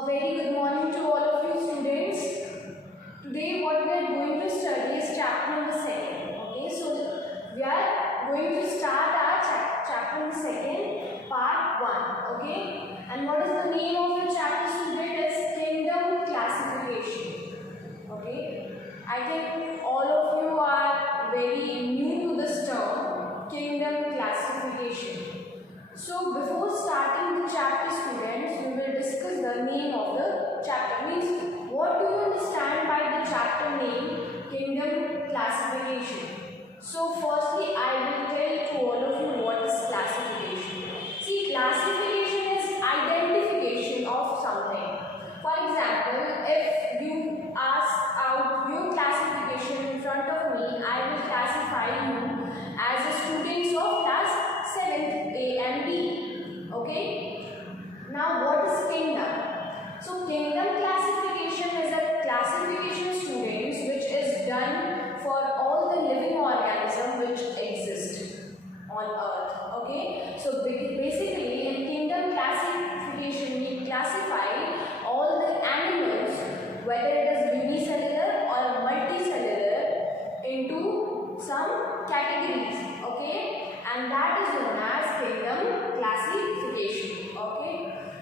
A very good morning to all of you students. Today what we are going to study is chapter number 2. Okay, so we are going to start our chapter number 2, part 1. Okay, and what is the name of your chapter, student? Is kingdom classification. Okay, I think all of you are very new to this term, kingdom classification. So before starting the chapter, students, we will discuss the name of the chapter. Means, what do you understand by the chapter name, kingdom classification? So firstly, I will tell to all of you what is classification. See, classification is identification of something. For example, if you ask out your classification in front of me, I will classify you as a student of class 7th A and B. Okay. Now, what is kingdom? So, kingdom classification is a classification, students, which is done for all the living organisms which exist on earth. Okay. So, basically, in kingdom classification, we classify all the animals, whether it is unicellular or multicellular, into some categories. Okay. And that is known as kingdom classification. Okay.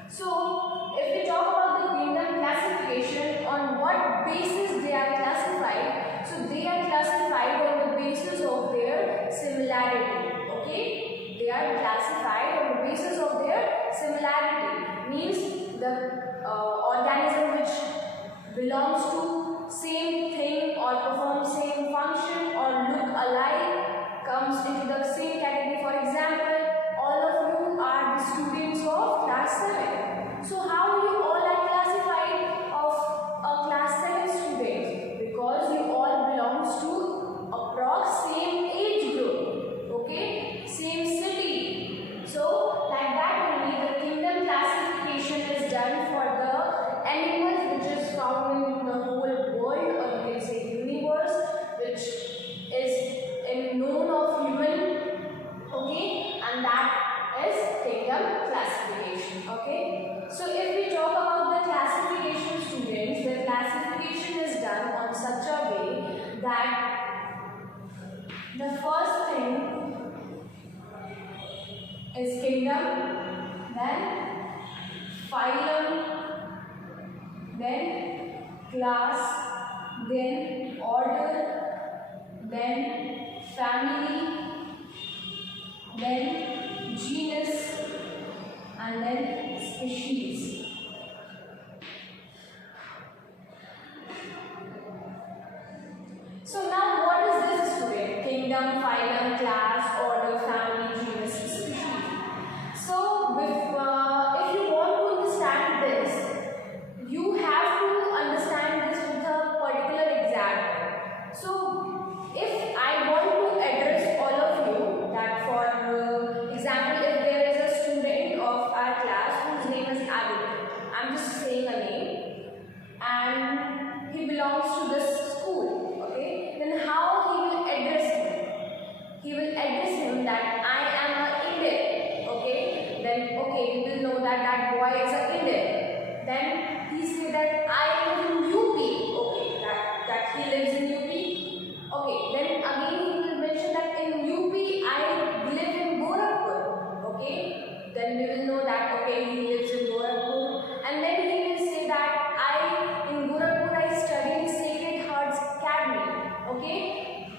So, if we talk about the kingdom classification, on what basis they are classified? So, they are classified on the basis of their similarity. Okay. They are classified on the basis of their similarity. Means the organism which belongs to same thing or perform same function or look alike comes into the same category. For example, all of you are the students of class 7. So how you all are classified of a class 7 student? Because you all belongs to approx same age group. Okay, same city. So like that only the kingdom classification is done for the animals which is found in the whole world, or you can say universe, which is known of human. Okay, and that is kingdom classification. Okay, so if we talk about the classification, students, the classification is done on such a way that the first thing is kingdom, then phylum, then class, then order, then family, then genus, and then species. So now what is this, student? Kingdom, phylum, class, order, family, genus, species. So if you want to understand this, you have to understand this with a particular example. So if I want to address all of you, that for example, if there is a student of our class whose name is Abid, I'm just saying a name, and he belongs to this school, okay, then how he will address him? He will address him that I am an Indian, okay, then okay, he will know that that boy is an Indian. Then he say that I live in UP, okay, that he lives in UP. Okay, then again he will mention that in UP I live in Gorakhpur. Okay, then we will know that okay, he lives in Gorakhpur. And then he will say that in Gorakhpur I study in Sacred Hearts Academy. Okay,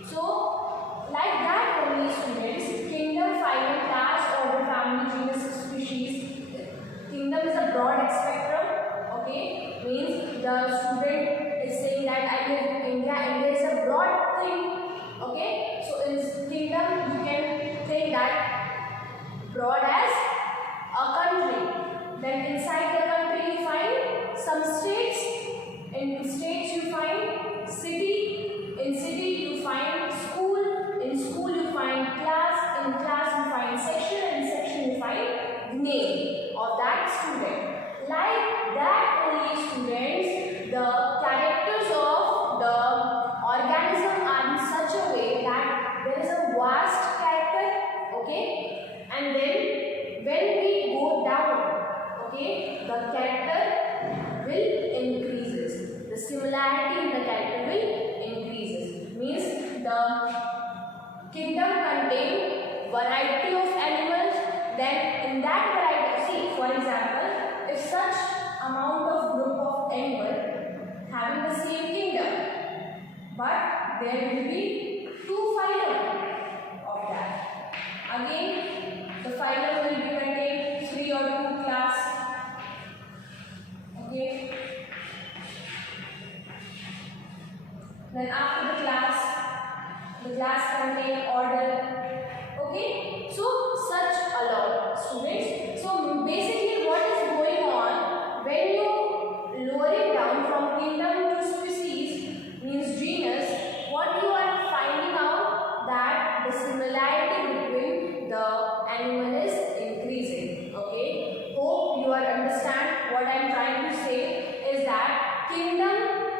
so like that only, students, kingdom, phylum, class, order, family, genus, species. Kingdom is a broad spectrum. Okay, means the student is saying that I live in India. India is a broad thing. Okay, so in kingdom you can take that broad as a country. Then inside the country you find some states. In states you find city. In city you find school. In school you find class. In class you find section. In section you find name of that student. Like that only, students, the characters of the organism are in such a way that there is a vast character, okay, and then when we go down, okay, the character will increases. The similarity in the character will increases. Means the kingdom contain variety of animals. Then in that variety, see for example, if such amount of group of animal having the same kingdom, but there will be two phylum of that. Again, the phylum will be contain 3 or 2 class. Okay. Then after the class contain order. Okay. So such a lot, students. So basically, what is going on when you lower it down from kingdom to species, means genus, what you are finding out that the similarity between the animal is increasing. Okay. Hope you are understand what I am trying to say is that kingdom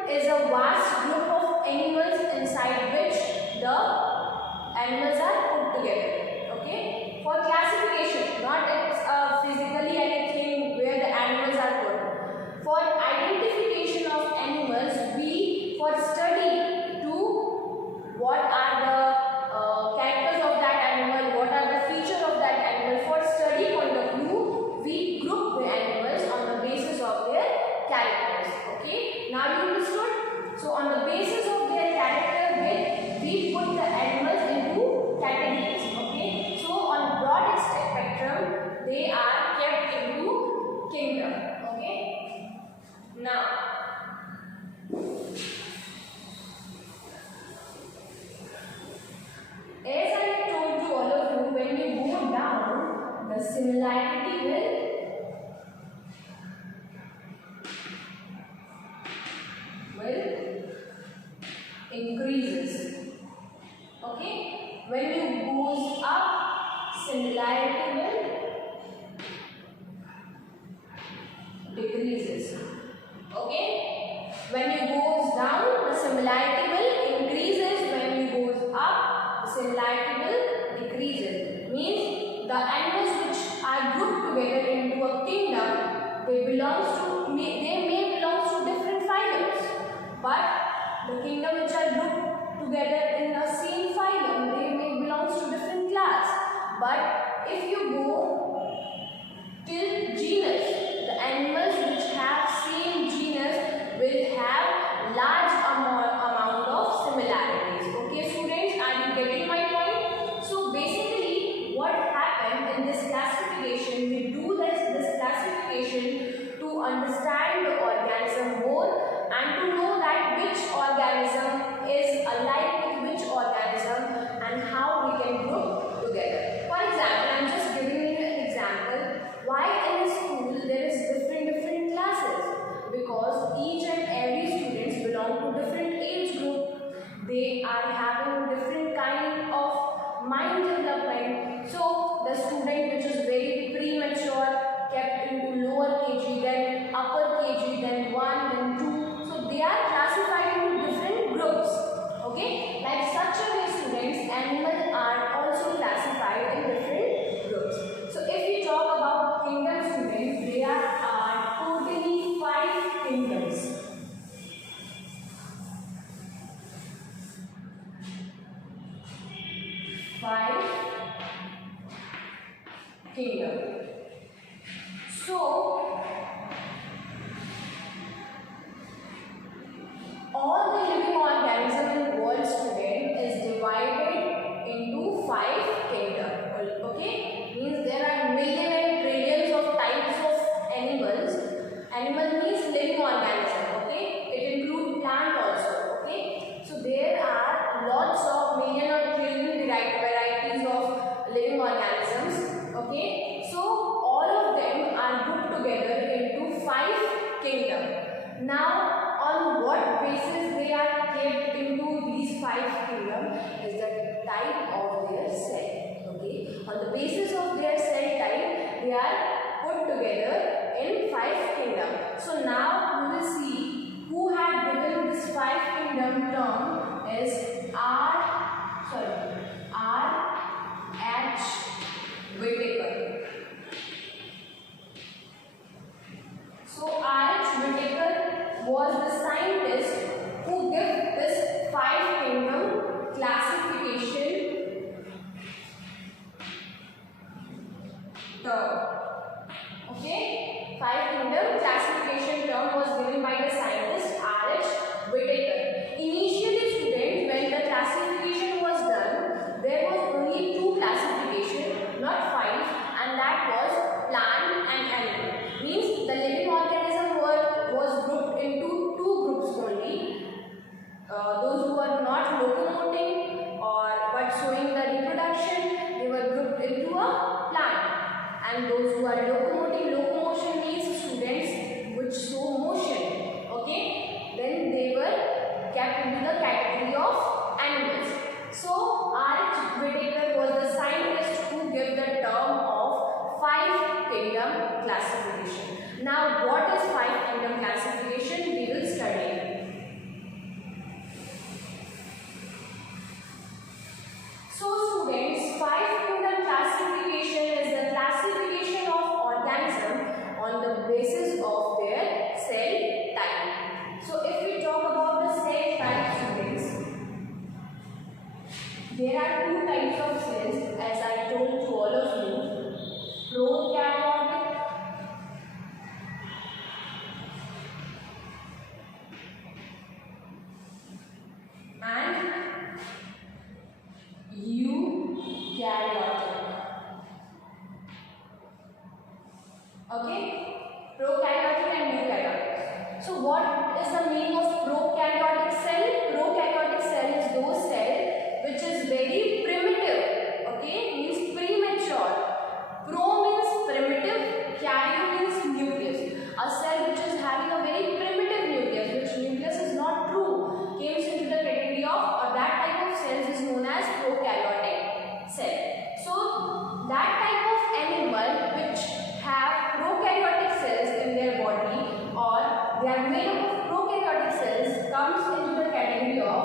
is a vast group of animals inside which the animals are put together. Okay. For classification, not it's physically anything where the animals are put. For identification of animals, we for study to what are the characters of that animal, what are the features of that animal. For study point of view, we group the animals on the basis of their characters. Okay. Now you understood? So on the basis of their character, we put the animals into categories. Okay. So on broad spectrum, they are kept into kingdom. Okay. Now, as I told to all of you, when you go down, the similarity will increases. Okay. When you goes up, similarity will decreases. Okay. When you goes down, the similarity will increases. When you goes up, the similarity will decreases. Means the animals which are grouped together into a kingdom, they may belong to different phylums, but the kingdom which are grouped together in the same phylum, they may belong to different class. But if you go till genus, the animals which have same genus will have large amount of similarities. Okay, students, are you getting my point? So basically, what happened in this classification, we do this classification to understand the organism more and to know that which organism is alike with which organism and how we can group together. For example, I am just giving you an example. Why in a school there is different classes? Because each and every students belong to different age group. They are having different kind of mind development. So the student which is very premature kept into lower KG, then upper KG, then 1, then 2. So they are classified into different groups. Okay, like such a way students, animals are also classified in different groups. So if we talk about kingdom students, there are totally 5 kingdoms. So all the living organism in the world student is divided into 5 kingdoms. Okay, means there are millions and trillions of types of animals. Animal means living organism. Okay, it includes plant also. Okay, so there are lots of million or trillion varieties of living organisms. Okay, so all of them are grouped together into 5 kingdoms. Now, on what basis they are kept into these 5 kingdoms is the type of their cell. Okay, on the basis of their cell type, they are put together in 5 kingdoms. So now we will see who had given this 5 kingdom term is R.H. Whittaker. So R.H. Whittaker was the scientist who gave this 5-kingdom classification term. Okay, 5-kingdom classification term was given by the scientist R.H. Whittaker. Initially, students, when the classification was done, there was only 2 classifications, not 5, and that was plant and animal. Means the living organism was grouped into 2 groups only. Those who were not locomoting or but showing the reproduction, they were grouped into a plant. And those who are locomotion means students which show motion. Okay, then they were kept into the category of animals. So R.H. Whittaker was the scientist who gave the term of 5-kingdom classification. Now, what is 5-kingdom classification? We will study. So students, 5-kingdom classification is the classification of organism on the basis of their cell type. So if we talk about the cell type, students, there are 2 types of cells, as I told to all of you: prokaryotic and eukaryotic. Okay, prokaryotic and eukaryotic. So what is the meaning of prokaryotic cell? Prokaryotic cell is those cell which is very primitive. Okay, means premature. Pro means primitive, karyo means nucleus. A cell which is having a very primitive nucleus, which nucleus is not true, comes into the category of, or that type of cells is known as prokaryotic cell. So that type of animal which have prokaryotic cells in their body, or they are made up of prokaryotic cells, comes into the category of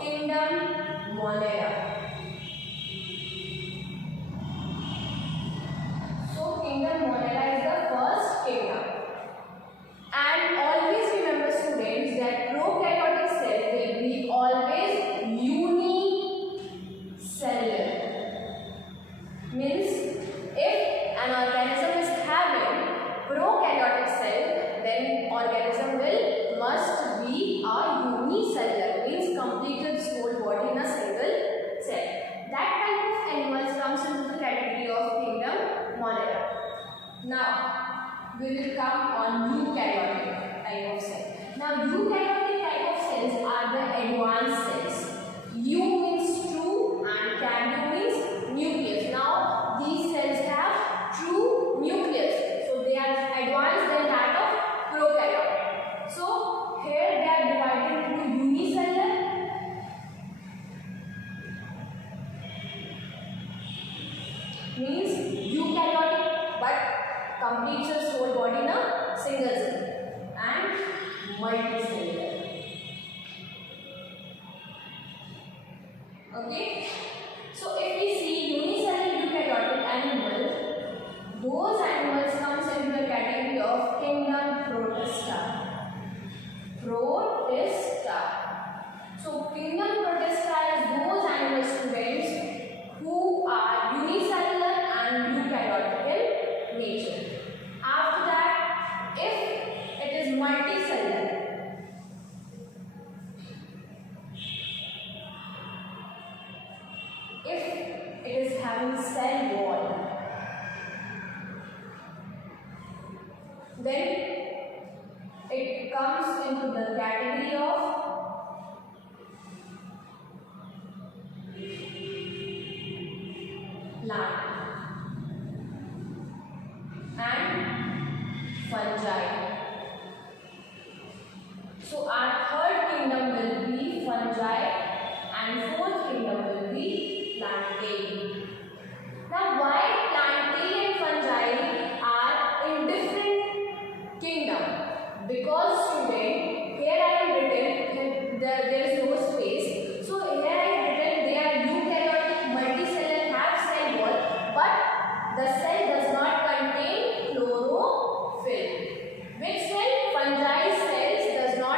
kingdom Monera. So kingdom Monera is the first kingdom. And always remember, students, that prokaryotic cell will be always unicellular. Means if an organism is having prokaryotic cell, then organism must be a unicellular, means completed its whole body in a single cell. That type of animals comes into the category of kingdom Monera. Now we will come on eukaryotic type of cell. Now eukaryotic type of cells are the advanced cells. Eu means true and karyo means nucleus. Now these cells have true nucleus, so they are advanced than that of prokaryotic. So here they are divided into unicellular, means eukaryotic but completes its whole body in a single cell, and multicellular. Okay, so if we see unicellular eukaryotic animal, those animals comes into the category of kingdom Protista. Protista. So kingdom Protista is those animal students who are unicellular and eukaryotic in nature. After that, if it is multicellular, if it is having cell wall, then it comes into the category of plant and fungi. So our third kingdom will be fungi and fourth kingdom will be plantae. Now why plantae and fungi are in different kingdom? Because student, here I have written there is no space. So here I have written they are eukaryotic, multicellular, have cell wall, but the cell does not contain chlorophyll. Which cell? Fungi cells does not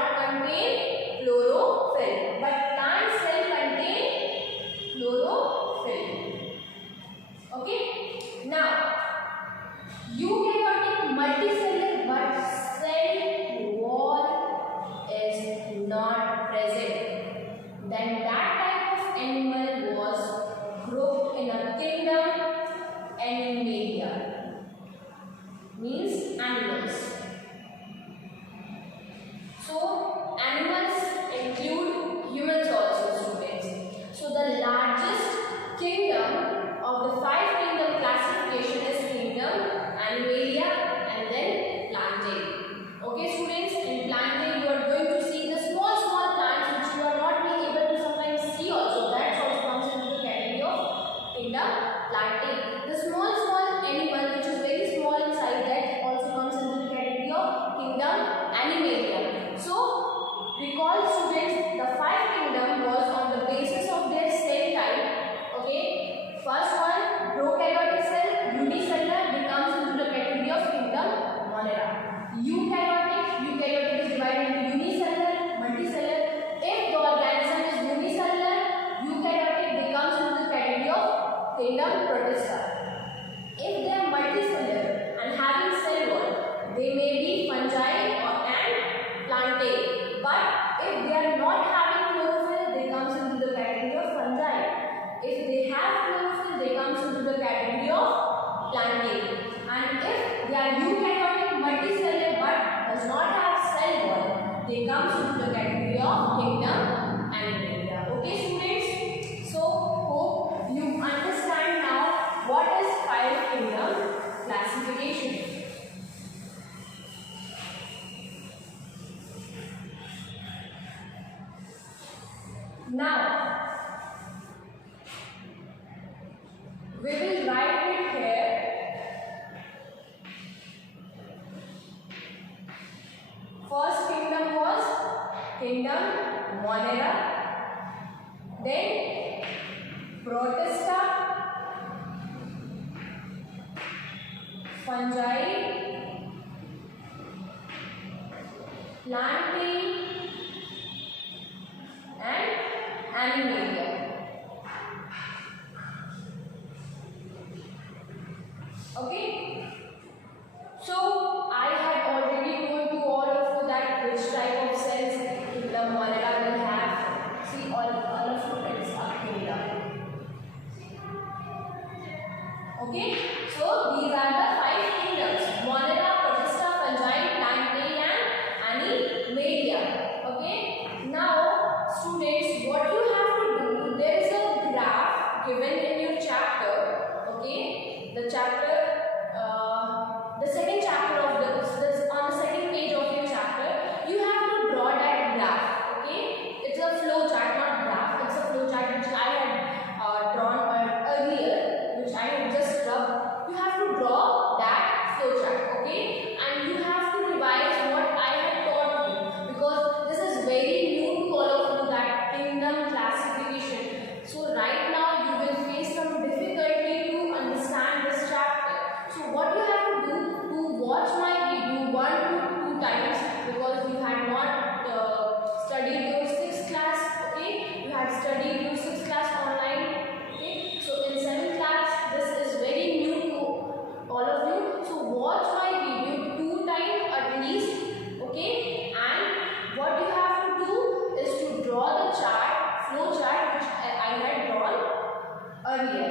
Animalia. So recall students, the five kingdom was on the basis of their cell type. Okay, first one, prokaryotic cell, unicellular, becomes into the category of kingdom Monera. Eukaryotic is divided into unicellular, multicellular. If the organism is unicellular, eukaryotic becomes into the category of kingdom Protista. If they are multicellular and having cell wall, they may be fungi and plantae. But if they are not having chlorophyll, they comes into the category of fungi. If they have chlorophyll, they comes into the category of plantae. And if they are eukaryotic multicellular but does not have cell wall, they comes into the category of kingdom Animalia. Okay students, so hope you understand now what is five kingdom classification. Now we will write it here. First kingdom was kingdom Monera, then Protista, fungi, plantae and Animalia. Okay, so I had already told to all of you that which type of cells kingdom Monera will have. See, all of you, it's a kingdom. Okay, so these are the five kingdoms: Monera, Protista, fungi, plantae and Animalia. Okay, now students, what you have to do, there is a graph given in your chapter. Okay, the second chapter of this on the second page of your chapter, you have to draw that graph. Okay, it's a flow chart, not graph. It's a flow chart which I had drawn earlier, which I had just rubbed. You have to draw that flow chart. Okay, and you have to revise what I had taught you, because this is very new to all of you, that kingdom classification. So right now you will face some difficulty to understand this chapter. So what you have to do, to watch my video 1 to 2 times, because you had not studied your 6th class. Okay, you had studied your 6th class online. Okay, so in 7th class this is very new to all of you. So watch my video 2 times at least. Okay, and what you have to do is to draw the chart, flow chart, which I had drawn earlier.